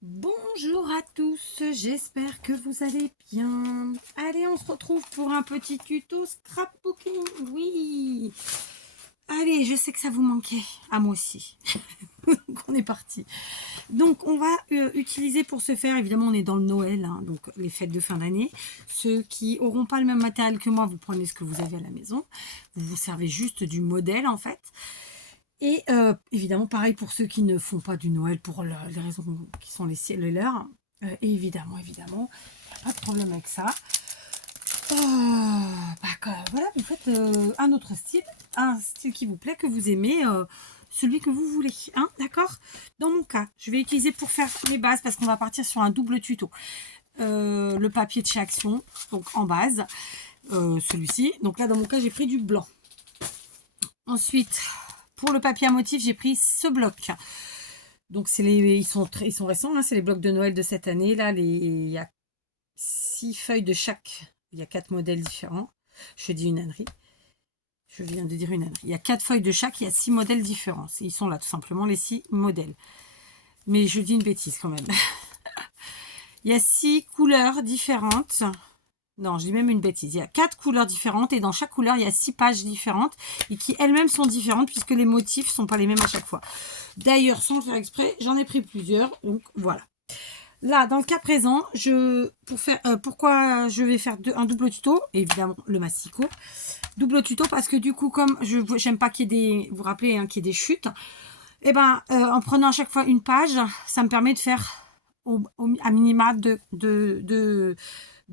Bonjour à tous, j'espère que vous allez bien. Allez, on se retrouve pour un petit tuto scrapbooking. Oui. Allez, je sais que ça vous manquait. À moi aussi. Donc, on est parti. Donc, on va utiliser pour ce faire, évidemment, on est dans le Noël, hein, donc les fêtes de fin d'année. Ceux qui n'auront pas le même matériel que moi, vous prenez ce que vous avez à la maison. Vous vous servez juste du modèle, en fait. Et évidemment, pareil pour ceux qui ne font pas du Noël pour les raisons qui sont les leurs. Et évidemment, il n'y a pas de problème avec ça. Voilà, vous faites un autre style, un style qui vous plaît, que vous aimez, celui que vous voulez. Hein, d'accord. Dans mon cas, je vais utiliser pour faire les bases, parce qu'on va partir sur un double tuto. Le papier de chez Action, donc en base, celui-ci. Donc là, dans mon cas, j'ai pris du blanc. Ensuite, pour le papier à motif, j'ai pris ce bloc. Donc ils sont récents, hein, c'est les blocs de Noël de cette année. Là, il y a 6 feuilles de chaque. Il y a 4 modèles différents. Je dis une ânerie. Je viens de dire une ânerie. Il y a 4 feuilles de chaque, il y a 6 modèles différents. Ils sont là, tout simplement, les 6 modèles. Mais je dis une bêtise quand même. Il y a 6 couleurs différentes. Non, je dis même une bêtise. Il y a 4 couleurs différentes et dans chaque couleur, il y a 6 pages différentes et qui elles-mêmes sont différentes puisque les motifs ne sont pas les mêmes à chaque fois. D'ailleurs, sans le faire exprès, j'en ai pris plusieurs. Donc voilà. Là, dans le cas présent, pourquoi je vais faire un double tuto, évidemment le massicot. Double tuto parce que du coup, comme je n'aime pas qu'il y ait des, vous vous rappelez, hein, qu'il y ait des chutes, et ben en prenant à chaque fois une page, ça me permet de faire à minima de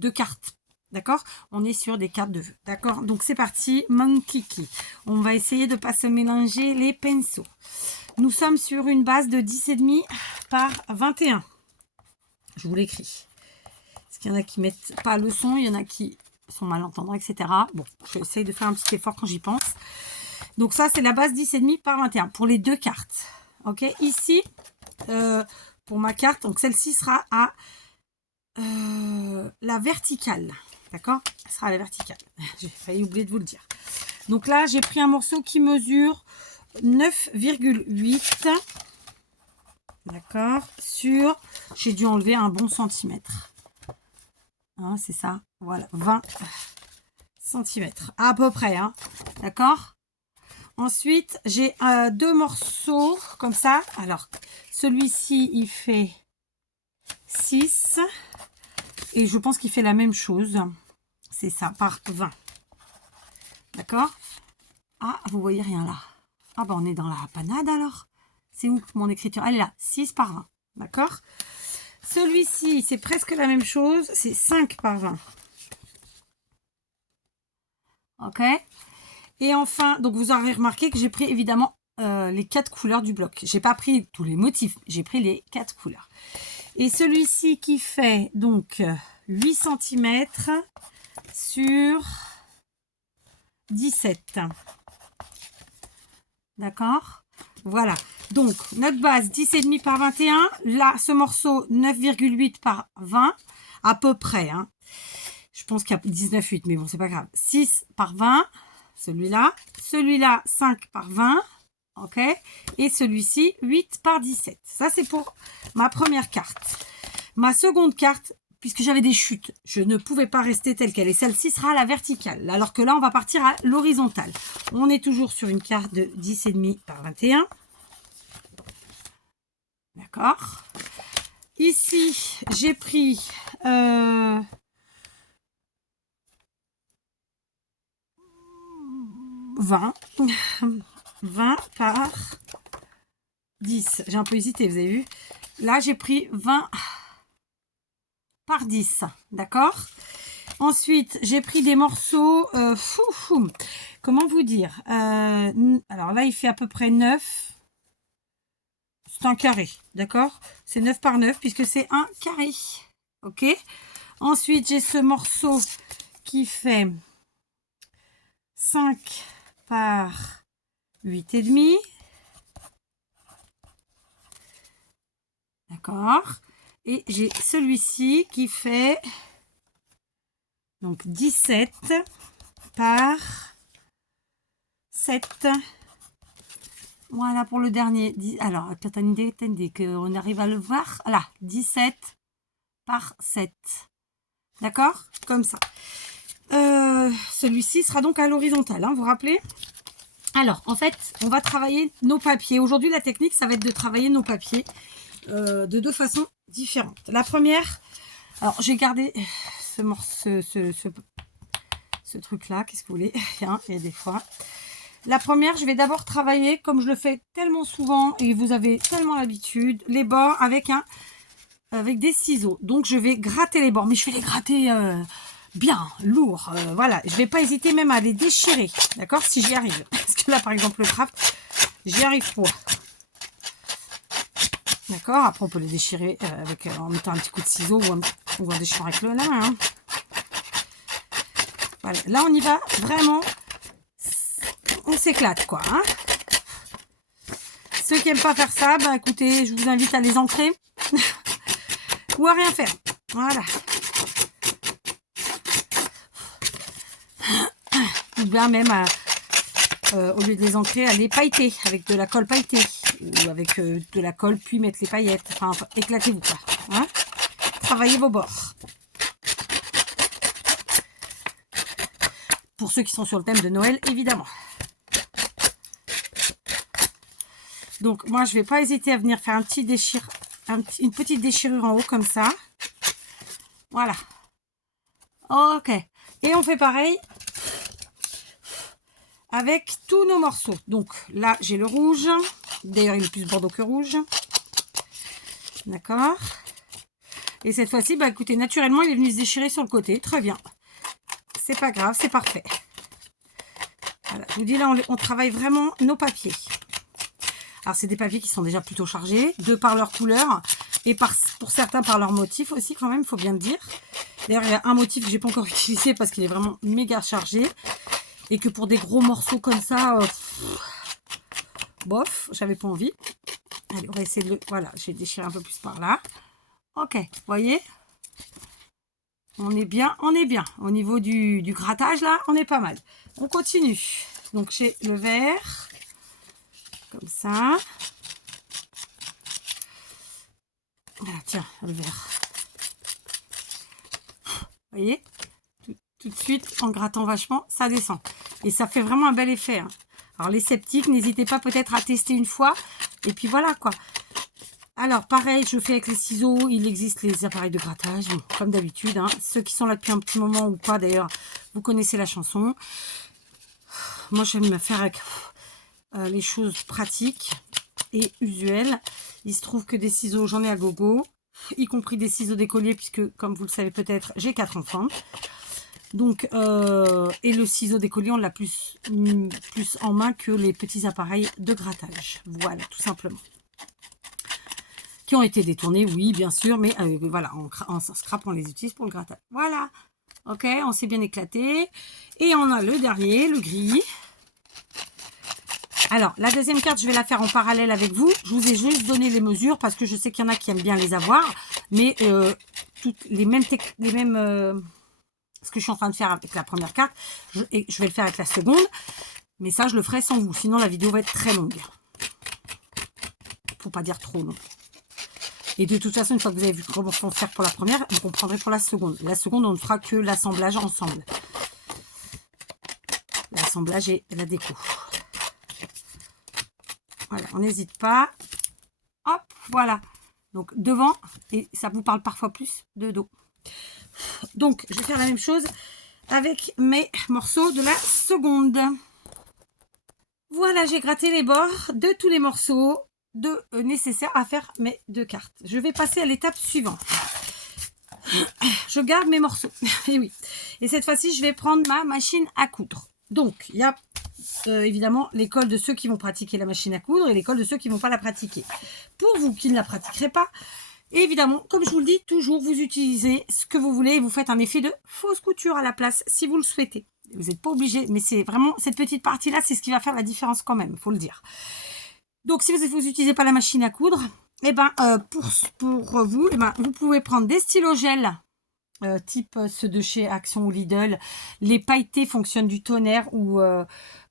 cartes. D'accord. On est sur des cartes de vœux. D'accord. Donc c'est parti, mon kiki. On va essayer de ne pas se mélanger les pinceaux. Nous sommes sur une base de 10,5 par 21. Je vous l'écris. Parce qu'il y en a qui mettent pas le son, il y en a qui sont malentendants, etc. Bon, j'essaye de faire un petit effort quand j'y pense. Donc ça, c'est la base 10,5 par 21 pour les deux cartes. Ok. Ici, pour ma carte, donc celle-ci sera à la verticale. D'accord. Elle sera à la verticale. J'ai failli oublier de vous le dire. Donc là, j'ai pris un morceau qui mesure 9,8. D'accord. Sur, j'ai dû enlever un bon centimètre. Hein, c'est ça. Voilà, 20 centimètres. À peu près. Hein. D'accord. Ensuite, j'ai 2 morceaux comme ça. Alors, celui-ci, il fait 6. Et je pense qu'il fait la même chose. C'est ça, par 20. D'accord. Ah, vous voyez rien là. Ah, bah on est dans la panade alors. C'est où mon écriture? Elle est là, 6 par 20. D'accord. Celui-ci, c'est presque la même chose. C'est 5 par 20. Ok. Et enfin, donc vous aurez remarqué que j'ai pris évidemment les 4 couleurs du bloc. J'ai pas pris tous les motifs, j'ai pris les 4 couleurs. Et celui-ci qui fait donc 8 cm sur 17. D'accord. Voilà. Donc, notre base 10,5 par 21. Là, ce morceau 9,8 par 20. À peu près. Hein. Je pense qu'il y a 19,8, mais bon, c'est pas grave. 6 par 20. Celui-là. Celui-là, 5 par 20. Ok. Et celui-ci, 8 par 17. Ça, c'est pour ma première carte. Ma seconde carte, puisque j'avais des chutes, je ne pouvais pas rester telle qu'elle. Et celle-ci sera à la verticale. Alors que là, on va partir à l'horizontale. On est toujours sur une carte de 10,5 par 21. D'accord. Ici, j'ai pris 20. 20 par 10. J'ai un peu hésité, vous avez vu. Là, j'ai pris 20 par 10. D'accord. Ensuite, j'ai pris des morceaux. Comment vous dire alors là, il fait à peu près 9. C'est un carré, d'accord. C'est 9 par 9 puisque c'est un carré. Ok. Ensuite, j'ai ce morceau qui fait 5 par 8,5. D'accord. Et j'ai celui-ci qui fait donc 17 par 7. Voilà pour le dernier. Alors, attendez qu'on arrive à le voir. Là, 17 par 7. D'accord? Comme ça. Celui-ci sera donc à l'horizontale, hein, vous vous rappelez? Alors, en fait, on va travailler nos papiers. Aujourd'hui, la technique, ça va être de travailler nos papiers de deux façons différentes. La première, alors j'ai gardé ce truc-là, qu'est-ce que vous voulez? Hein, il y a des fois. La première, je vais d'abord travailler, comme je le fais tellement souvent, et vous avez tellement l'habitude, les bords avec des ciseaux. Donc, je vais gratter les bords, mais je vais les gratter bien, lourd. Voilà, je vais pas hésiter même à les déchirer, d'accord, si j'y arrive. Parce que là, par exemple, le craft, j'y arrive pas. D'accord, après on peut les déchirer en mettant un petit coup de ciseau ou en déchirant avec la main. Hein. Voilà, là on y va vraiment, on s'éclate quoi. Hein. Ceux qui n'aiment pas faire ça, bah écoutez, je vous invite à les ancrer ou à rien faire. Voilà. Ou bien même au lieu de les ancrer, à les pailleter avec de la colle pailletée ou avec de la colle puis mettre les paillettes. Enfin, éclatez-vous quoi. Hein. Travaillez vos bords. Pour ceux qui sont sur le thème de Noël, évidemment. Donc, moi, je ne vais pas hésiter à venir faire une petite déchirure en haut, comme ça. Voilà. Ok. Et on fait pareil avec tous nos morceaux. Donc, là, j'ai le rouge. D'ailleurs, il est plus bordeaux que rouge. D'accord. Et cette fois-ci, bah, écoutez, naturellement, il est venu se déchirer sur le côté. Très bien. C'est pas grave, c'est parfait. Voilà, je vous dis là, on travaille vraiment nos papiers. Alors, c'est des papiers qui sont déjà plutôt chargés, de par leur couleur et pour certains par leur motif aussi, quand même, il faut bien le dire. D'ailleurs, il y a un motif que j'ai pas encore utilisé parce qu'il est vraiment méga chargé et que pour des gros morceaux comme ça, bof, j'avais pas envie. Allez, on va essayer de le... Voilà, je vais déchirer un peu plus par là. Ok, vous voyez ? On est bien. Au niveau du grattage, là, on est pas mal. On continue. Donc, j'ai le vert. Comme ça. Voilà, tiens, le vert. Vous voyez, tout de suite, en grattant vachement, ça descend. Et ça fait vraiment un bel effet. Hein. Alors, les sceptiques, n'hésitez pas peut-être à tester une fois. Et puis, voilà, quoi. Alors, pareil, je fais avec les ciseaux. Il existe les appareils de grattage, bon, comme d'habitude. Hein. Ceux qui sont là depuis un petit moment ou pas, d'ailleurs, vous connaissez la chanson. Moi, j'aime me faire avec les choses pratiques et usuelles. Il se trouve que des ciseaux, j'en ai à gogo, y compris des ciseaux d'écolier, puisque, comme vous le savez peut-être, j'ai 4 enfants. Donc, et le ciseau d'écolier, on l'a plus en main que les petits appareils de grattage. Voilà, tout simplement. Qui ont été détournés, oui, bien sûr, mais voilà, en scrap, on les utilise pour le grattage. Voilà, ok, on s'est bien éclaté. Et on a le dernier, le gris. Alors, la deuxième carte, je vais la faire en parallèle avec vous. Je vous ai juste donné les mesures parce que je sais qu'il y en a qui aiment bien les avoir. Mais toutes les mêmes... ce que je suis en train de faire avec la première carte, je vais le faire avec la seconde. Mais ça, je le ferai sans vous. Sinon, la vidéo va être très longue. Faut pas dire trop long. Et de toute façon, une fois que vous avez vu comment faire pour la première, vous comprendrez pour la seconde. La seconde, on ne fera que l'assemblage ensemble. L'assemblage et la déco. Voilà, on n'hésite pas. Hop, voilà. Donc, devant, et ça vous parle parfois plus de dos. Donc, je vais faire la même chose avec mes morceaux de la seconde. Voilà, j'ai gratté les bords de tous les morceaux nécessaires à faire mes deux cartes. Je vais passer à l'étape suivante. Je garde mes morceaux. Et oui. Et cette fois-ci, je vais prendre ma machine à coudre. Donc, il y a évidemment l'école de ceux qui vont pratiquer la machine à coudre et l'école de ceux qui ne vont pas la pratiquer. Pour vous qui ne la pratiquerez pas, évidemment, comme je vous le dis, toujours vous utilisez ce que vous voulez et vous faites un effet de fausse couture à la place si vous le souhaitez. Vous n'êtes pas obligé, mais c'est vraiment cette petite partie-là, c'est ce qui va faire la différence quand même, il faut le dire. Donc, si vous n'utilisez pas la machine à coudre, eh ben, pour vous, eh ben, vous pouvez prendre des stylos gel type ceux de chez Action ou Lidl. Les pailletés fonctionnent du tonnerre où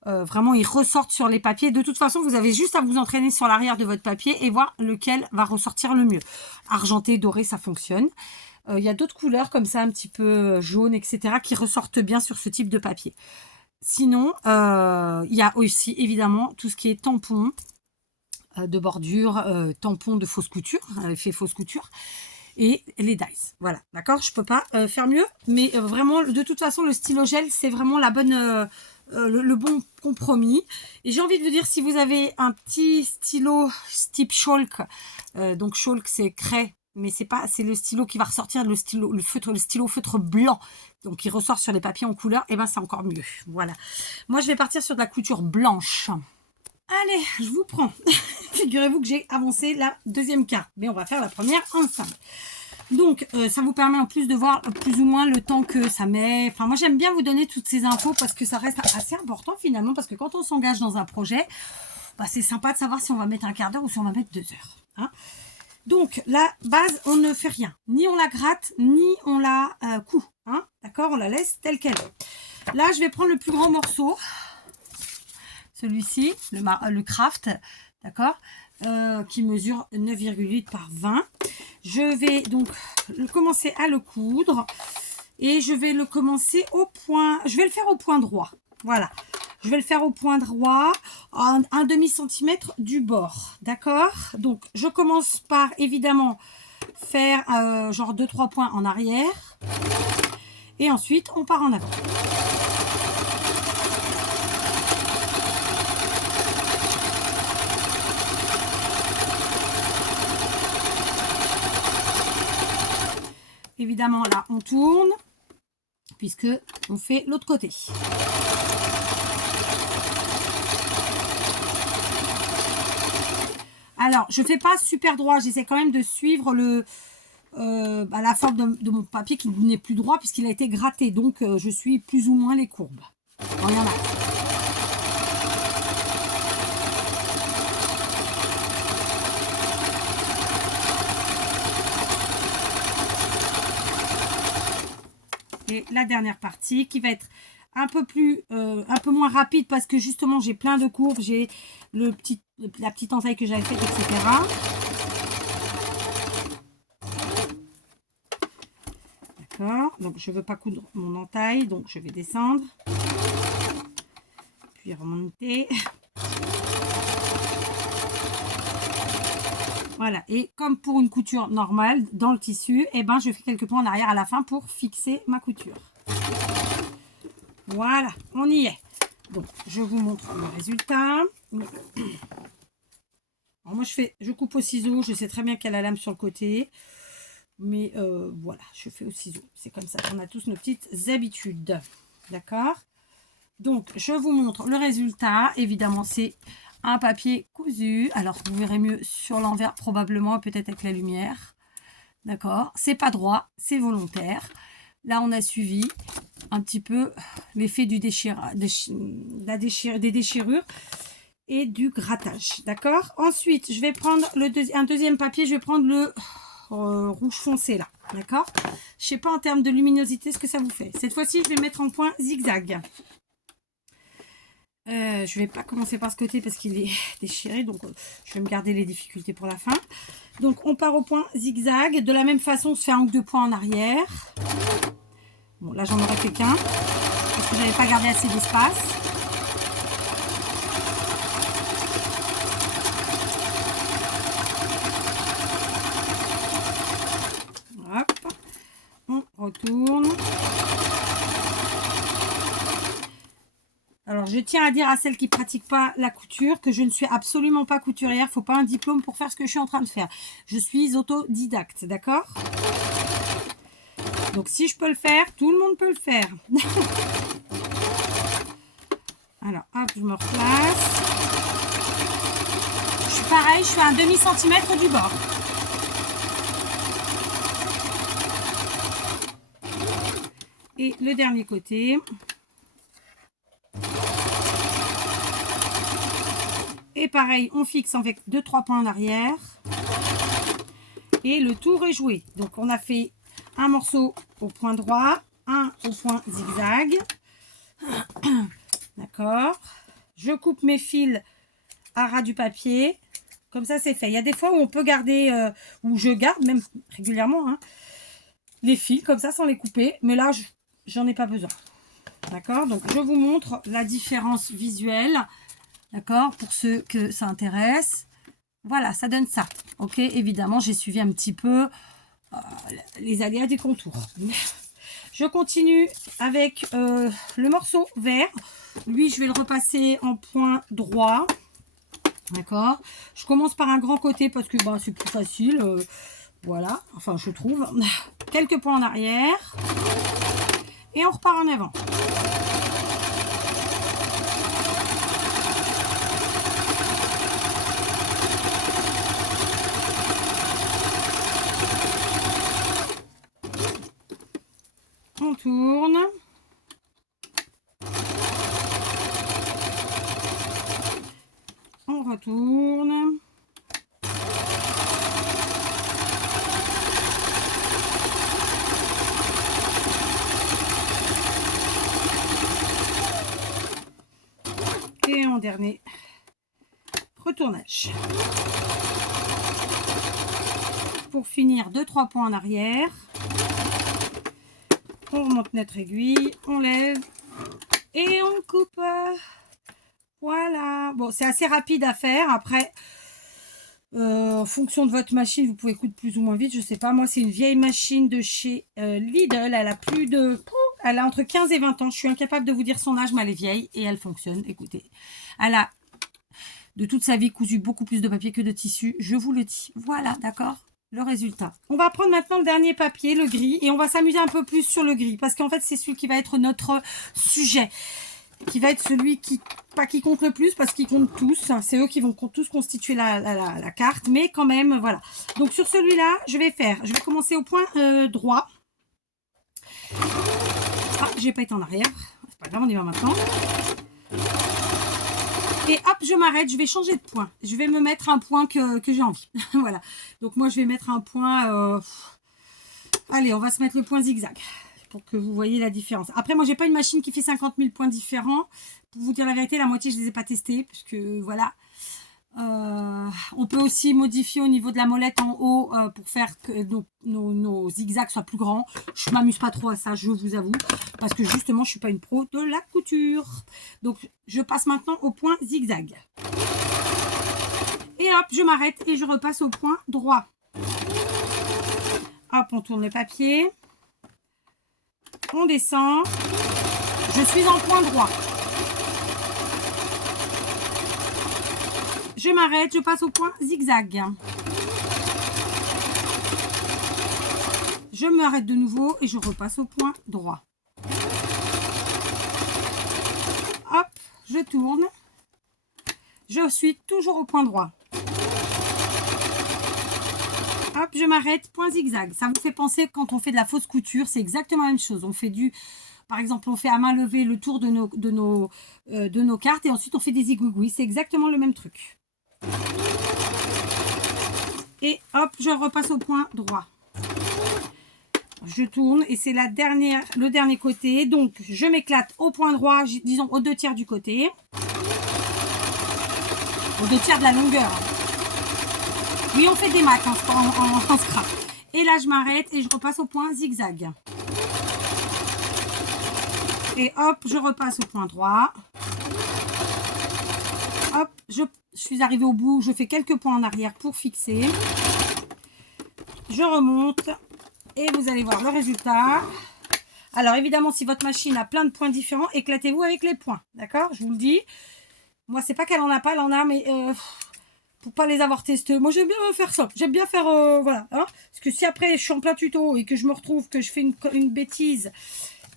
vraiment ils ressortent sur les papiers. De toute façon, vous avez juste à vous entraîner sur l'arrière de votre papier et voir lequel va ressortir le mieux. Argenté, doré, ça fonctionne. Il y a d'autres couleurs comme ça, un petit peu jaune, etc., qui ressortent bien sur ce type de papier. Sinon, il y a aussi évidemment tout ce qui est tampon de bordure, tampon de fausse couture, effet fausse couture, et les dies. Voilà, d'accord. Je peux pas faire mieux, mais vraiment, de toute façon, le stylo gel, c'est vraiment la bonne, le bon compromis. Et j'ai envie de vous dire, si vous avez un petit stylo type Chalk, donc Chalk c'est craie, mais c'est le stylo qui va ressortir, le stylo feutre blanc, donc il ressort sur les papiers en couleur, et ben c'est encore mieux. Voilà. Moi, je vais partir sur de la couture blanche. Allez, je vous prends. Figurez-vous que j'ai avancé la deuxième carte, mais on va faire la première ensemble. Donc, ça vous permet en plus de voir plus ou moins le temps que ça met. Enfin, moi, j'aime bien vous donner toutes ces infos parce que ça reste assez important finalement, parce que quand on s'engage dans un projet, bah, c'est sympa de savoir si on va mettre un quart d'heure ou si on va mettre 2 heures. Hein. Donc, la base, on ne fait rien. Ni on la gratte, ni on la coud. Hein. D'accord? On la laisse telle qu'elle est. Là, je vais prendre le plus grand morceau. Celui-ci, le Craft, d'accord, qui mesure 9,8 par 20. Je vais donc commencer à le coudre et je vais le commencer au point, je vais le faire au point droit. Voilà, je vais le faire au point droit, un demi-centimètre du bord, d'accord. Donc, je commence par évidemment faire genre 2-3 points en arrière et ensuite on part en avant. Évidemment, là, on tourne, puisque on fait l'autre côté. Alors, je ne fais pas super droit, j'essaie quand même de suivre la forme de mon papier qui n'est plus droit, puisqu'il a été gratté. Donc, je suis plus ou moins les courbes. Bon, il y en a. Et la dernière partie qui va être un peu moins rapide parce que justement j'ai plein de courbes, j'ai la petite entaille que j'avais faite, etc. D'accord, donc je veux pas coudre mon entaille, donc je vais descendre, puis remonter. Voilà, et comme pour une couture normale dans le tissu, eh ben, je fais quelques points en arrière à la fin pour fixer ma couture. Voilà, on y est. Donc, je vous montre le résultat. Alors, moi, je coupe au ciseau. Je sais très bien qu'il y a la lame sur le côté. Mais voilà, je fais au ciseau. C'est comme ça qu'on a tous nos petites habitudes. D'accord? Donc, je vous montre le résultat. Évidemment, c'est un papier cousu. Alors, vous verrez mieux sur l'envers probablement, peut-être avec la lumière. D'accord? C'est pas droit, c'est volontaire. Là, on a suivi un petit peu l'effet des déchirures et du grattage. D'accord? Ensuite, je vais prendre un deuxième papier. Je vais prendre le rouge foncé là. D'accord? Je sais pas en termes de luminosité ce que ça vous fait. Cette fois-ci, je vais mettre en point zigzag. Je vais pas commencer par ce côté parce qu'il est déchiré, donc je vais me garder les difficultés pour la fin. Donc on part au point zigzag. De la même façon, on se fait un ou deux points en arrière. Bon, là j'en aurais fait qu'un parce que j'avais pas gardé assez d'espace. Hop, on retourne. Alors, je tiens à dire à celles qui ne pratiquent pas la couture que je ne suis absolument pas couturière. Il ne faut pas un diplôme pour faire ce que je suis en train de faire. Je suis autodidacte, d'accord? Donc, si je peux le faire, tout le monde peut le faire. Alors, hop, je me replace. Je suis pareil, je fais un demi-centimètre du bord. Et le dernier côté. Et pareil, on fixe avec 2-3 points en arrière. Et le tour est joué. Donc, on a fait un morceau au point droit, un au point zigzag. D'accord. Je coupe mes fils à ras du papier. Comme ça, c'est fait. Il y a des fois où on peut garder, où je garde même régulièrement, hein, les fils comme ça sans les couper. Mais là, j'en ai pas besoin. D'accord. Donc, je vous montre la différence visuelle. D'accord. Pour ceux que ça intéresse. Voilà, ça donne ça. Ok. Évidemment, j'ai suivi un petit peu les aléas des contours. Je continue avec le morceau vert. Lui, je vais le repasser en point droit. D'accord. Je commence par un grand côté parce que bah, c'est plus facile. Voilà. Enfin, je trouve. Quelques points en arrière. Et on repart en avant. On tourne. On retourne. Et en dernier retournage. Pour finir, 2-3 points en arrière. On remonte notre aiguille, on lève et on coupe. Voilà. Bon, c'est assez rapide à faire. Après, en fonction de votre machine, vous pouvez coudre plus ou moins vite. Je sais pas. Moi, c'est une vieille machine de chez Lidl. Elle a plus de... Elle a entre 15 et 20 ans. Je suis incapable de vous dire son âge, mais elle est vieille et elle fonctionne. Écoutez, elle a de toute sa vie cousu beaucoup plus de papier que de tissu. Je vous le dis. Voilà, d'accord ? Le résultat. On va prendre maintenant le dernier papier, le gris, et on va s'amuser un peu plus sur le gris, parce qu'en fait, c'est celui qui va être notre sujet, qui va être celui qui, pas qui compte le plus, parce qu'ils comptent tous, c'est eux qui vont tous constituer la carte, mais quand même, voilà. Donc, sur celui-là, je vais commencer au point droit. Ah, j'ai pas été en arrière, c'est pas grave, on y va maintenant. Et hop, je m'arrête, je vais changer de point. Je vais me mettre un point que j'ai envie. Voilà. Donc moi, je vais mettre un point... Allez, on va se mettre le point zigzag pour que vous voyez la différence. Après, moi, j'ai pas une machine qui fait 50 000 points différents. Pour vous dire la vérité, la moitié, je les ai pas testés. Puisque, voilà. On peut aussi modifier au niveau de la molette en haut pour faire que nos zigzags soient plus grands. Je m'amuse pas trop à ça, je vous avoue, parce que justement je suis pas une pro de la couture. Donc je passe maintenant au point zigzag et hop, je m'arrête et je repasse au point droit. Hop, on tourne le papier, on descend, je suis en point droit. Je m'arrête, je passe au point zigzag. Je m'arrête de nouveau et je repasse au point droit. Hop, je tourne. Je suis toujours au point droit. Hop, je m'arrête, point zigzag. Ça vous fait penser quand on fait de la fausse couture, c'est exactement la même chose. On fait par exemple, on fait à main levée le tour de nos cartes et ensuite on fait des zigouigouis. C'est exactement le même truc. Et hop, je repasse au point droit. Je tourne et c'est le dernier côté. Donc, je m'éclate au point droit, disons aux 2 tiers du côté. Aux 2 tiers de la longueur. Oui, on fait des maths en scrap. Et là, je m'arrête et je repasse au point zigzag. Et hop, je repasse au point droit. Hop, je suis arrivée au bout, je fais quelques points en arrière pour fixer. Je remonte et vous allez voir le résultat. Alors évidemment, si votre machine a plein de points différents, éclatez-vous avec les points, d'accord? Je vous le dis. Moi, c'est pas qu'elle en a pas, elle en a, mais pour pas les avoir testés. Moi, j'aime bien faire ça. J'aime bien faire, voilà. Hein, parce que si après, je suis en plein tuto et que je me retrouve que je fais une bêtise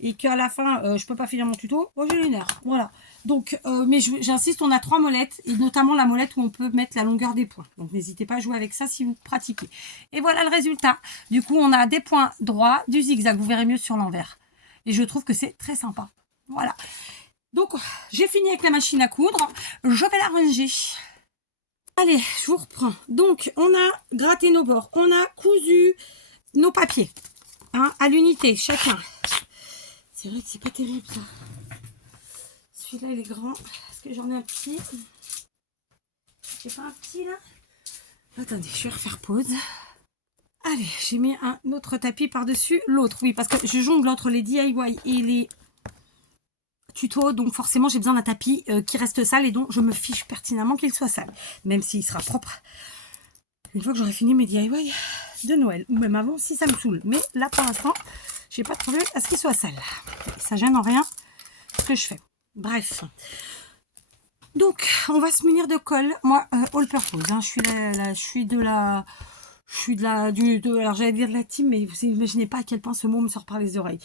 et qu'à la fin, je peux pas finir mon tuto, moi, j'ai les nerfs. Voilà. Donc, mais j'insiste, on a 3 molettes, et notamment la molette où on peut mettre la longueur des points. Donc, n'hésitez pas à jouer avec ça si vous pratiquez. Et voilà le résultat. Du coup, on a des points droits, du zigzag. Vous verrez mieux sur l'envers. Et je trouve que c'est très sympa. Voilà. Donc, j'ai fini avec la machine à coudre. Je vais la ranger. Allez, je vous reprends. Donc, on a gratté nos bords. On a cousu nos papiers. hein, à l'unité, chacun. C'est vrai que c'est pas terrible ça. Celui-là il est grand. Est-ce que j'en ai un petit? J'ai pas un petit là? Attendez, je vais refaire pause. Allez, j'ai mis un autre tapis par-dessus l'autre. Oui, parce que je jongle entre les DIY et les tutos. Donc forcément, j'ai besoin d'un tapis qui reste sale et dont je me fiche pertinemment qu'il soit sale. Même s'il sera propre. Une fois que j'aurai fini mes DIY de Noël. Ou même avant, si ça me saoule. Mais là, pour l'instant, j'ai pas de problème à ce qu'il soit sale. Et ça gêne en rien ce que je fais. Bref. Donc, on va se munir de colle. Moi, all purpose. Hein. Je suis de la... alors j'allais dire de la team, mais vous imaginez pas à quel point ce mot me sort par les oreilles.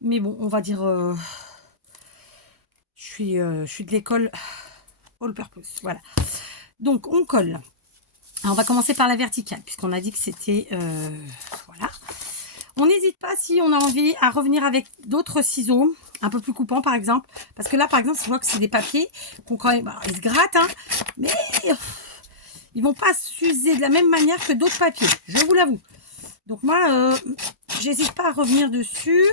Mais bon, on va dire, je suis de l'école all purpose. Voilà. Donc on colle. Alors, on va commencer par la verticale, puisqu'on a dit que c'était, voilà. On n'hésite pas si on a envie à revenir avec d'autres ciseaux, un peu plus coupants par exemple, parce que là par exemple, je vois que c'est des papiers qu'on quand même, ils se grattent, hein, mais ils vont pas s'user de la même manière que d'autres papiers, je vous l'avoue. Donc moi, j'hésite pas à revenir dessus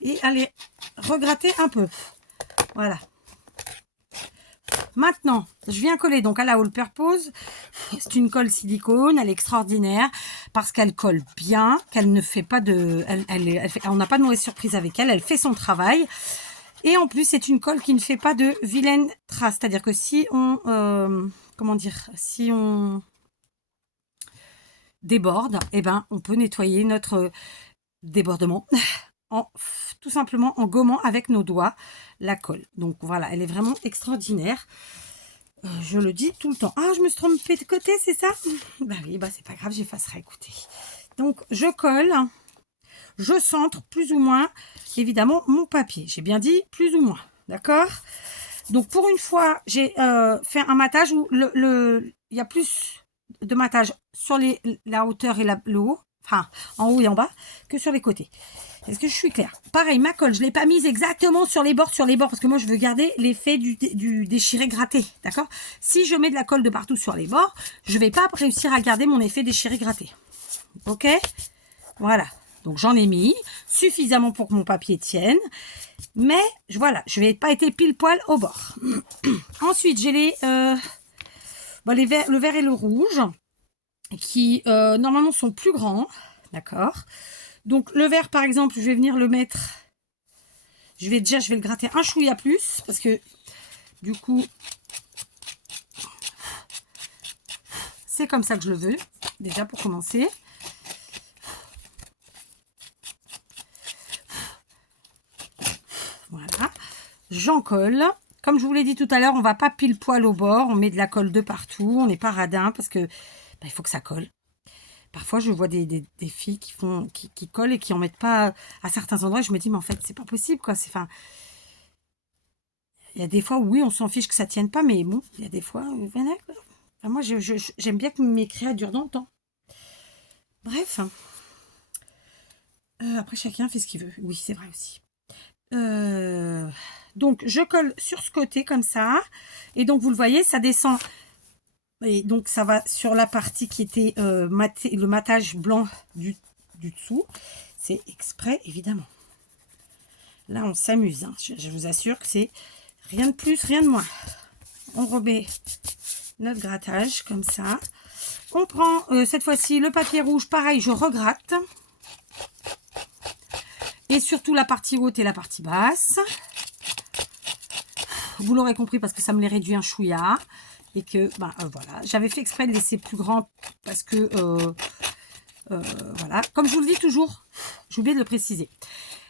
et aller regratter un peu. Voilà. Maintenant, je viens coller donc à la all purpose. C'est une colle silicone, elle est extraordinaire parce qu'elle colle bien, qu'elle ne fait pas de, on n'a pas de mauvaise surprise avec elle. Elle fait son travail et en plus c'est une colle qui ne fait pas de vilaines traces. C'est-à-dire que si on, comment dire, si on déborde, eh ben on peut nettoyer notre débordement tout simplement en gommant avec nos doigts la colle. Donc voilà, elle est vraiment extraordinaire. Je le dis tout le temps. Ah, je me suis trompée de côté, c'est ça? Bah oui, bah c'est pas grave, j'effacerai, écoutez. Donc je colle, je centre plus ou moins, évidemment, mon papier. J'ai bien dit plus ou moins, d'accord? Donc pour une fois, j'ai fait un matage où il y a plus de matage sur la hauteur et le haut, enfin en haut et en bas, que sur les côtés. Est-ce que je suis claire? Pareil, ma colle, je ne l'ai pas mise exactement sur les bords, parce que moi, je veux garder l'effet du déchiré gratté, d'accord? Si je mets de la colle de partout sur les bords, je ne vais pas réussir à garder mon effet déchiré gratté. Ok? Voilà. Donc, j'en ai mis suffisamment pour que mon papier tienne. Mais, voilà, je ne vais pas être pile poil au bord. Ensuite, j'ai le vert et le rouge qui, normalement, sont plus grands, d'accord? Donc, le vert, par exemple, je vais venir le mettre... Je vais le gratter un chouïa plus. Parce que, du coup, c'est comme ça que je le veux. Déjà, pour commencer. Voilà. J'en colle. Comme je vous l'ai dit tout à l'heure, on ne va pas pile poil au bord. On met de la colle de partout. On n'est pas radin parce que il faut que ça colle. Parfois, je vois des filles qui collent et qui en mettent pas à certains endroits. Je me dis, mais en fait, c'est pas possible, quoi. Enfin, il y a des fois où, oui, on s'en fiche que ça tienne pas, mais bon, il y a des fois, voilà, quoi. Enfin, moi, j'aime bien que mes créas durent dans le temps. Bref. Après, chacun fait ce qu'il veut. Oui, c'est vrai aussi. Donc, je colle sur ce côté, comme ça. Et donc, vous le voyez, ça descend. Et donc, ça va sur la partie qui était le matage blanc du dessous. C'est exprès, évidemment. Là, on s'amuse. Hein. Je vous assure que c'est rien de plus, rien de moins. On remet notre grattage, comme ça. On prend, cette fois-ci, le papier rouge. Pareil, je regratte. Et surtout la partie haute et la partie basse. Vous l'aurez compris parce que ça me les réduit un chouïa. Et que, voilà, j'avais fait exprès de laisser plus grand parce que, voilà. Comme je vous le dis toujours, j'ai oublié de le préciser.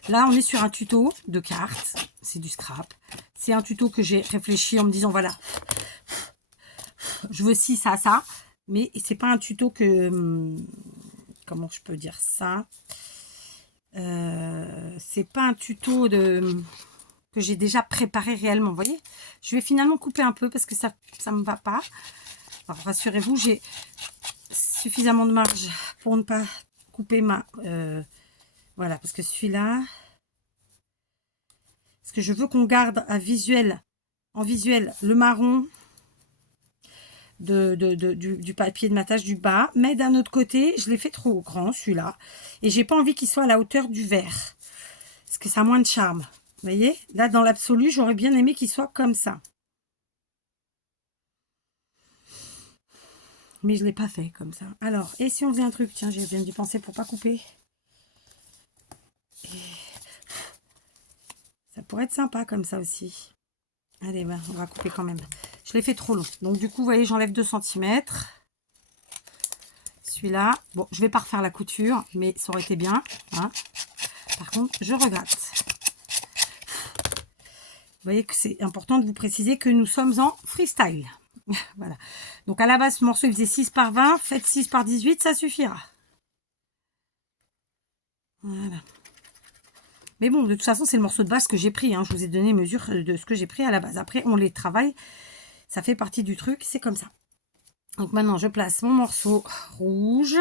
Là, on est sur un tuto de cartes. C'est du scrap. C'est un tuto que j'ai réfléchi en me disant, voilà, je veux ci, ça, ça. Mais c'est pas un tuto que... Comment je peux dire ça? C'est pas un tuto que j'ai déjà préparé réellement. Vous voyez, je vais finalement couper un peu parce que ça me va pas. Alors rassurez-vous, j'ai suffisamment de marge pour ne pas couper voilà, parce que celui-là, parce que je veux qu'on garde en visuel le marron, du papier de matage du bas. Mais d'un autre côté, je l'ai fait trop grand, celui-là. Et j'ai pas envie qu'il soit à la hauteur du vert. Parce que ça a moins de charme. Vous voyez? Là, dans l'absolu, j'aurais bien aimé qu'il soit comme ça. Mais je ne l'ai pas fait comme ça. Alors, et si on faisait un truc? Tiens, j'ai bien dû penser pour pas couper. Et... ça pourrait être sympa comme ça aussi. Allez, ben, on va couper quand même. Je l'ai fait trop long. Donc, du coup, vous voyez, j'enlève 2 cm. Celui-là. Bon, je vais pas refaire la couture, mais ça aurait été bien. Hein. Par contre, je regrette. Vous voyez que c'est important de vous préciser que nous sommes en freestyle. Voilà. Donc, à la base, ce morceau, il faisait 6 par 20. Faites 6 par 18, ça suffira. Voilà. Mais bon, de toute façon, c'est le morceau de base que j'ai pris. Hein. Je vous ai donné mesure de ce que j'ai pris à la base. Après, on les travaille. Ça fait partie du truc. C'est comme ça. Donc maintenant, je place mon morceau rouge.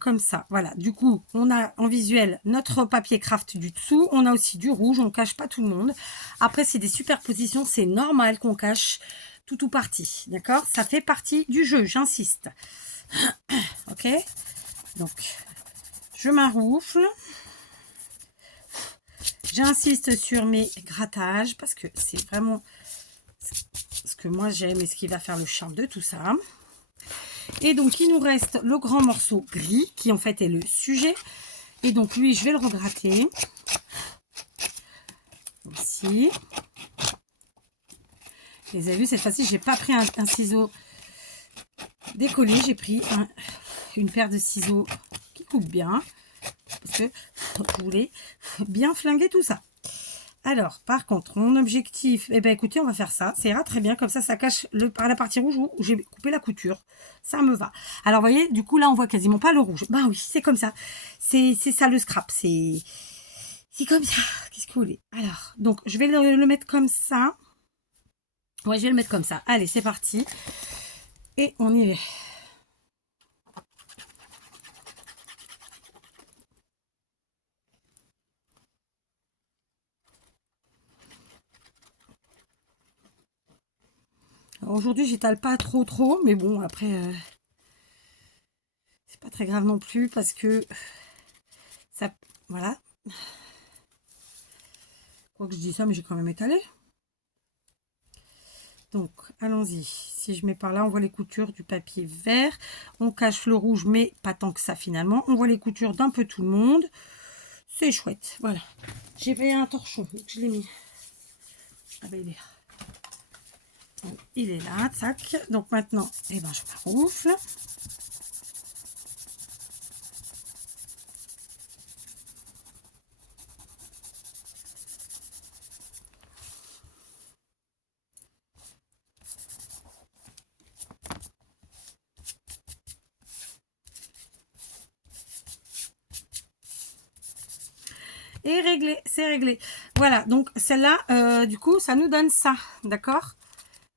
Comme ça. Voilà. Du coup, on a en visuel notre papier craft du dessous. On a aussi du rouge. On ne cache pas tout le monde. Après, c'est des superpositions. C'est normal qu'on cache tout ou partie. D'accord? Ça fait partie du jeu. J'insiste. Ok? Donc, je m'arroufle. J'insiste sur mes grattages parce que c'est vraiment ce que moi j'aime et ce qui va faire le charme de tout ça. Et donc, il nous reste le grand morceau gris qui en fait est le sujet. Et donc, lui, je vais le regratter. Ici. Vous avez vu, cette fois-ci, je n'ai pas pris un ciseau décollé. J'ai pris une paire de ciseaux qui coupent bien. Parce que je voulais bien flinguer tout ça. Alors, par contre, mon objectif, eh bien, écoutez, on va faire ça. Ça ira très bien. Comme ça cache par la partie rouge où j'ai coupé la couture. Ça me va. Alors, vous voyez, du coup, là, on voit quasiment pas le rouge. Bah oui, c'est comme ça. C'est ça le scrap. C'est comme ça. Qu'est-ce que vous voulez? Alors, donc, je vais le mettre comme ça. Ouais, je vais le mettre comme ça. Allez, c'est parti. Et on y va. Aujourd'hui, j'étale pas trop, mais bon, après, c'est pas très grave non plus parce que ça, voilà. Quoi que je dis ça, mais j'ai quand même étalé. Donc, allons-y. Si je mets par là, on voit les coutures du papier vert. On cache le rouge, mais pas tant que ça finalement. On voit les coutures d'un peu tout le monde. C'est chouette. Voilà. J'ai fait un torchon, donc je l'ai mis. Ah ben, il est là, tac. Donc maintenant, eh ben, je m'arroufle. Et réglé, c'est réglé. Voilà, donc celle-là, du coup, ça nous donne ça, d'accord?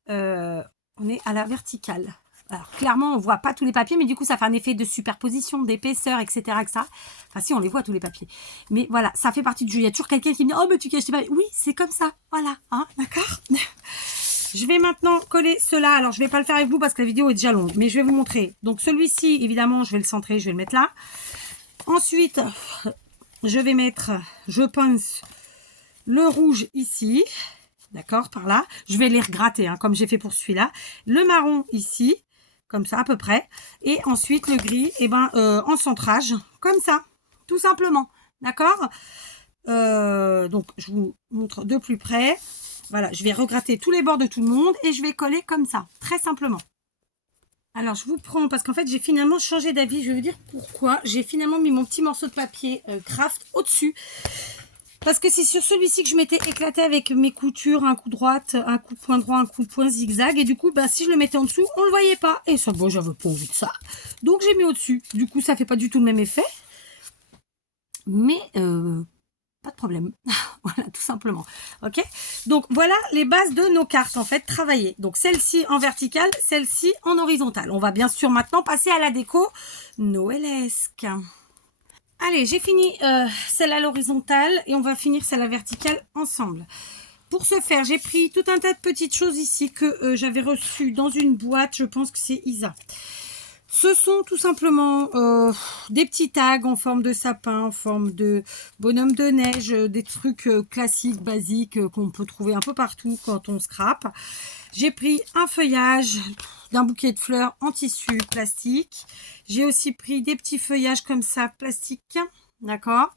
On est à la verticale. Alors, clairement, on ne voit pas tous les papiers, mais du coup, ça fait un effet de superposition, d'épaisseur, etc., etc. Enfin, si, on les voit, tous les papiers. Mais voilà, ça fait partie du jeu. Il y a toujours quelqu'un qui me dit « Oh, mais tu caches tes papiers !» Oui, c'est comme ça. Voilà, hein, d'accord? Je vais maintenant coller cela. Alors, je ne vais pas le faire avec vous parce que la vidéo est déjà longue, mais je vais vous montrer. Donc, celui-ci, évidemment, je vais le centrer, je vais le mettre là. Ensuite, je vais mettre, je pense, le rouge ici. D'accord, par là. Je vais les regratter, hein, comme j'ai fait pour celui-là. Le marron ici, comme ça à peu près. Et ensuite, le gris, eh ben, en centrage, comme ça, tout simplement. D'accord? Donc, je vous montre de plus près. Voilà, je vais regratter tous les bords de tout le monde et je vais coller comme ça, très simplement. Alors, je vous prends, parce qu'en fait, j'ai finalement changé d'avis. Je vais vous dire pourquoi. J'ai finalement mis mon petit morceau de papier craft au-dessus. Parce que c'est sur celui-ci que je m'étais éclatée avec mes coutures, un coup droite, un coup point droit, un coup point zigzag. Et du coup, bah, si je le mettais en dessous, on ne le voyait pas. Et ça, bon, j'avais pas envie de ça. Donc, j'ai mis au-dessus. Du coup, ça fait pas du tout le même effet. Mais, pas de problème. Voilà, tout simplement. Ok? Donc, voilà les bases de nos cartes, en fait, travaillées. Donc, celle-ci en verticale, celle-ci en horizontale. On va bien sûr maintenant passer à la déco noëlesque. Allez, j'ai fini celle à l'horizontale et on va finir celle à verticale ensemble. Pour ce faire, j'ai pris tout un tas de petites choses ici que j'avais reçues dans une boîte. Je pense que c'est Isa. Ce sont tout simplement des petits tags en forme de sapin, en forme de bonhomme de neige, des trucs classiques, basiques, qu'on peut trouver un peu partout quand on scrape. J'ai pris un feuillage d'un bouquet de fleurs en tissu plastique. J'ai aussi pris des petits feuillages comme ça, plastiques, d'accord,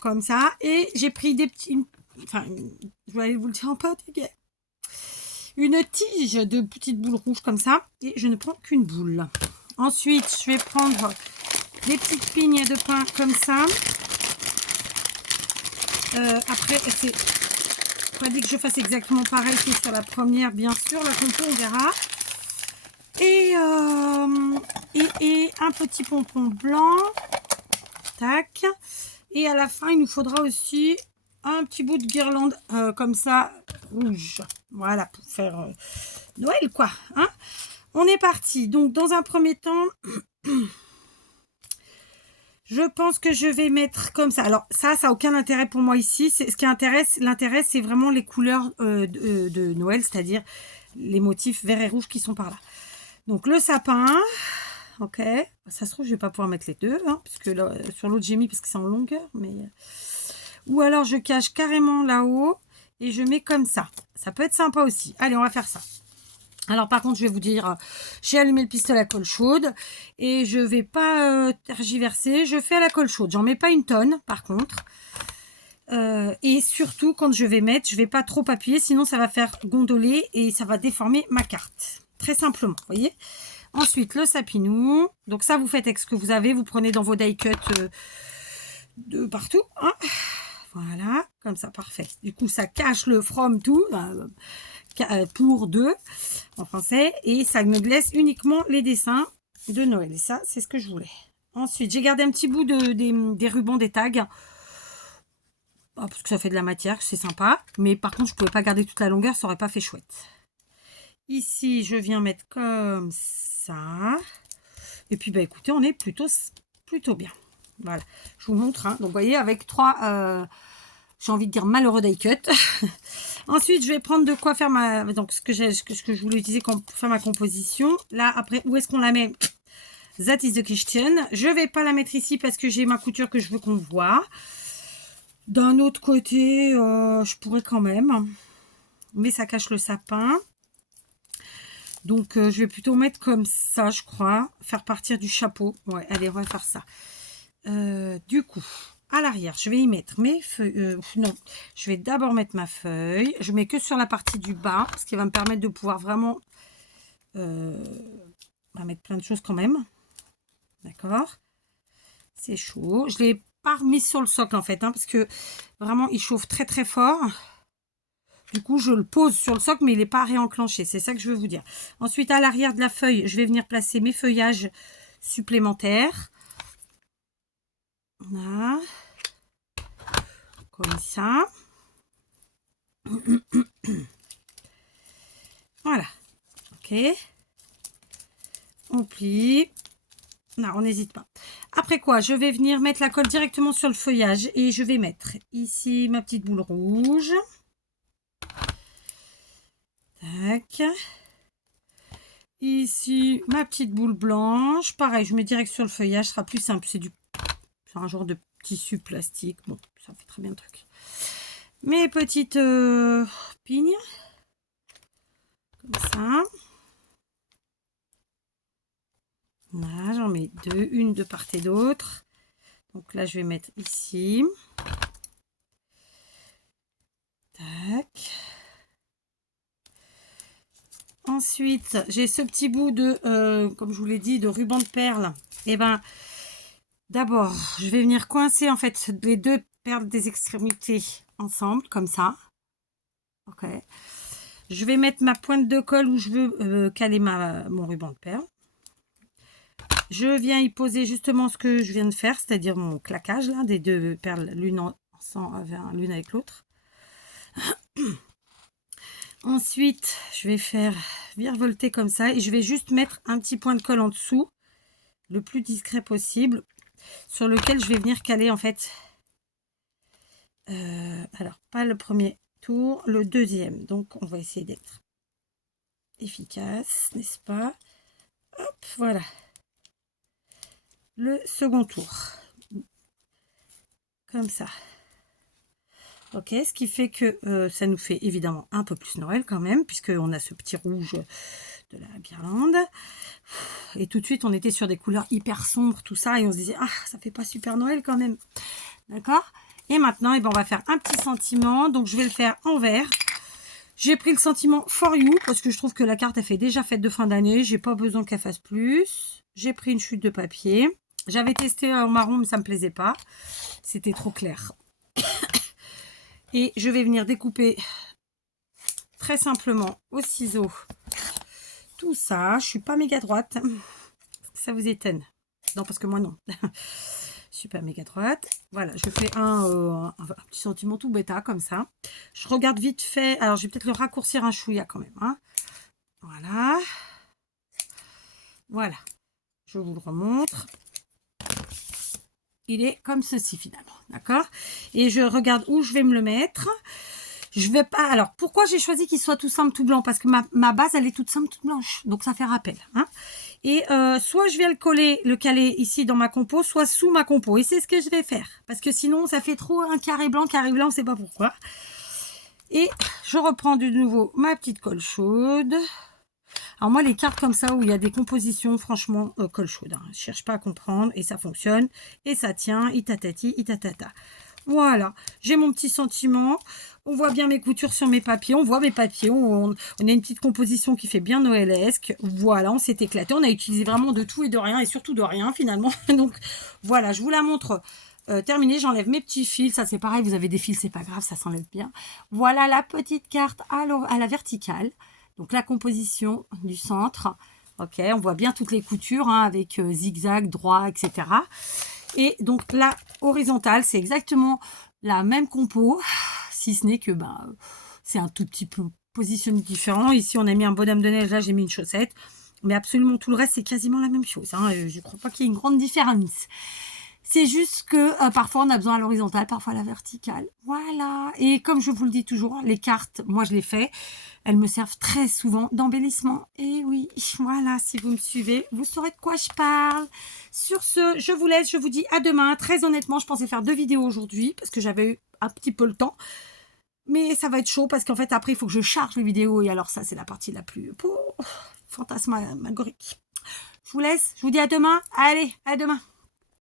comme ça. Et j'ai pris des petits, enfin, je vais aller vous le dire en portugais, une tige de petites boules rouges comme ça. Et je ne prends qu'une boule. Ensuite, je vais prendre des petites pignes de pain comme ça. Après, c'est pas dit que je fasse exactement pareil que sur la première, bien sûr. La compo, on verra. Et un petit pompon blanc. Tac. Et à la fin, il nous faudra aussi un petit bout de guirlande comme ça, rouge. Voilà, pour faire Noël, quoi. Hein. On est parti. Donc, dans un premier temps, je pense que je vais mettre comme ça. Alors, ça n'a aucun intérêt pour moi ici. Ce qui intéresse, l'intérêt, c'est vraiment les couleurs de Noël, c'est-à-dire les motifs vert et rouge qui sont par là. Donc, le sapin. Ok. Ça se trouve, je ne vais pas pouvoir mettre les deux, hein, parce que là, sur l'autre, j'ai mis parce que c'est en longueur. Mais ou alors, je cache carrément là-haut et je mets comme ça. Ça peut être sympa aussi. Allez, on va faire ça. Alors par contre, je vais vous dire, j'ai allumé le pistolet à colle chaude et je vais pas tergiverser. Je fais à la colle chaude. J'en mets pas une tonne par contre. Et surtout, quand je vais mettre, je vais pas trop appuyer, sinon ça va faire gondoler et ça va déformer ma carte. Très simplement, vous voyez. Ensuite, le sapinou. Donc ça, vous faites avec ce que vous avez. Vous prenez dans vos die cuts de partout. Hein. Voilà, comme ça, parfait. Du coup, ça cache le from tout. Pour deux en français et ça me laisse uniquement les dessins de Noël et ça c'est ce que je voulais. Ensuite j'ai gardé un petit bout des rubans des tags parce que ça fait de la matière, c'est sympa, mais par contre je pouvais pas garder toute la longueur, ça aurait pas fait chouette. Ici je viens mettre comme ça et puis bah écoutez, on est plutôt bien. Voilà, je vous montre hein. Donc vous voyez, avec trois j'ai envie de dire malheureux die cut. Ensuite, je vais prendre de quoi faire donc ce que je voulais utiliser pour faire ma composition. Là, après, où est-ce qu'on la met? That is the question. Je vais pas la mettre ici parce que j'ai ma couture que je veux qu'on voit. D'un autre côté, je pourrais quand même. Mais ça cache le sapin. Donc, je vais plutôt mettre comme ça, je crois. Faire partir du chapeau. Ouais, allez, on va faire ça. Du coup... À l'arrière, je vais y mettre mes feuilles. Non, je vais d'abord mettre ma feuille. Je mets que sur la partie du bas, ce qui va me permettre de pouvoir vraiment mettre plein de choses quand même. D'accord. C'est chaud. Je ne l'ai pas remis sur le socle en fait, hein, parce que vraiment il chauffe très très fort. Du coup, je le pose sur le socle, mais il n'est pas réenclenché. C'est ça que je veux vous dire. Ensuite, à l'arrière de la feuille, je vais venir placer mes feuillages supplémentaires. Voilà. Comme ça. Voilà. Ok. On plie. Non, on n'hésite pas. Après quoi, je vais venir mettre la colle directement sur le feuillage. Et je vais mettre ici ma petite boule rouge. Tac. Ici, ma petite boule blanche. Pareil, je mets direct sur le feuillage. Ce sera plus simple. C'est un genre de tissu plastique. Bon, ça fait très bien le truc. Mes petites pignes. Comme ça. Là, j'en mets deux. Une de part et d'autre. Donc là, je vais mettre ici. Tac. Ensuite, j'ai ce petit bout de, comme je vous l'ai dit, de ruban de perles. Et ben, d'abord, je vais venir coincer en fait les deux perles des extrémités ensemble, comme ça. Ok. Je vais mettre ma pointe de colle où je veux caler mon ruban de perles. Je viens y poser justement ce que je viens de faire, c'est-à-dire mon claquage là, des deux perles, l'une l'une avec l'autre. Ensuite, je vais faire virevolter comme ça et je vais juste mettre un petit point de colle en dessous, le plus discret possible, sur lequel je vais venir caler en fait. Alors, pas le premier tour, le deuxième. Donc, on va essayer d'être efficace, n'est-ce pas? Hop, voilà. Le second tour. Comme ça. Ok, ce qui fait que ça nous fait évidemment un peu plus Noël quand même, puisqu'on a ce petit rouge de la guirlande. Et tout de suite, on était sur des couleurs hyper sombres, tout ça, et on se disait, ah, ça fait pas super Noël quand même. D'accord? Et maintenant, eh ben, on va faire un petit sentiment. Donc, je vais le faire en vert. J'ai pris le sentiment For You, parce que je trouve que la carte, elle fait déjà fête de fin d'année. J'ai pas besoin qu'elle fasse plus. J'ai pris une chute de papier. J'avais testé en marron, mais ça me plaisait pas. C'était trop clair. Et je vais venir découper très simplement au ciseau tout ça. Je suis pas méga droite. Ça vous étonne? Non, parce que moi non. Je suis pas méga droite. Voilà, je fais un petit sentiment tout bêta comme ça. Je regarde vite fait. Alors, je vais peut-être le raccourcir un chouïa quand même. Hein. Voilà. Voilà. Je vous le remontre. Il est comme ceci finalement. D'accord? Et je regarde où je vais me le mettre. Je vais pas. Alors, pourquoi j'ai choisi qu'il soit tout simple, tout blanc? Parce que ma base, elle est toute simple, toute blanche. Donc, ça fait rappel. Hein. Et soit je vais le caler ici dans ma compo, soit sous ma compo. Et c'est ce que je vais faire. Parce que sinon, ça fait trop un carré blanc, on ne sait pas pourquoi. Et je reprends de nouveau ma petite colle chaude. Alors moi, les cartes comme ça, où il y a des compositions, franchement, colle chaude. Hein. Je ne cherche pas à comprendre. Et ça fonctionne. Et ça tient. Itatati, itatata. Voilà, j'ai mon petit sentiment. On voit bien mes coutures sur mes papiers. On voit mes papiers. On a une petite composition qui fait bien noëlesque. Voilà, on s'est éclaté. On a utilisé vraiment de tout et de rien. Et surtout de rien, finalement. Donc, voilà, je vous la montre terminée. J'enlève mes petits fils. Ça, c'est pareil. Vous avez des fils, c'est pas grave. Ça s'enlève bien. Voilà la petite carte à la verticale. Donc, la composition du centre. Ok, on voit bien toutes les coutures hein, avec zigzag, droit, etc. Et donc la horizontale, c'est exactement la même compo, si ce n'est que c'est un tout petit peu positionné différent. Ici, on a mis un bonhomme de neige, là, j'ai mis une chaussette. Mais absolument tout le reste, c'est quasiment la même chose. Hein. Je ne crois pas qu'il y ait une grande différence. C'est juste que parfois, on a besoin à l'horizontale, parfois à la verticale. Voilà. Et comme je vous le dis toujours, les cartes, moi, je les fais. Elles me servent très souvent d'embellissement. Et oui, voilà, si vous me suivez, vous saurez de quoi je parle. Sur ce, je vous laisse, je vous dis à demain. Très honnêtement, je pensais faire 2 vidéos aujourd'hui parce que j'avais eu un petit peu le temps. Mais ça va être chaud parce qu'en fait, après, il faut que je charge les vidéos. Et alors ça, c'est la partie la plus fantasmagorique. Je vous laisse, je vous dis à demain. Allez, à demain.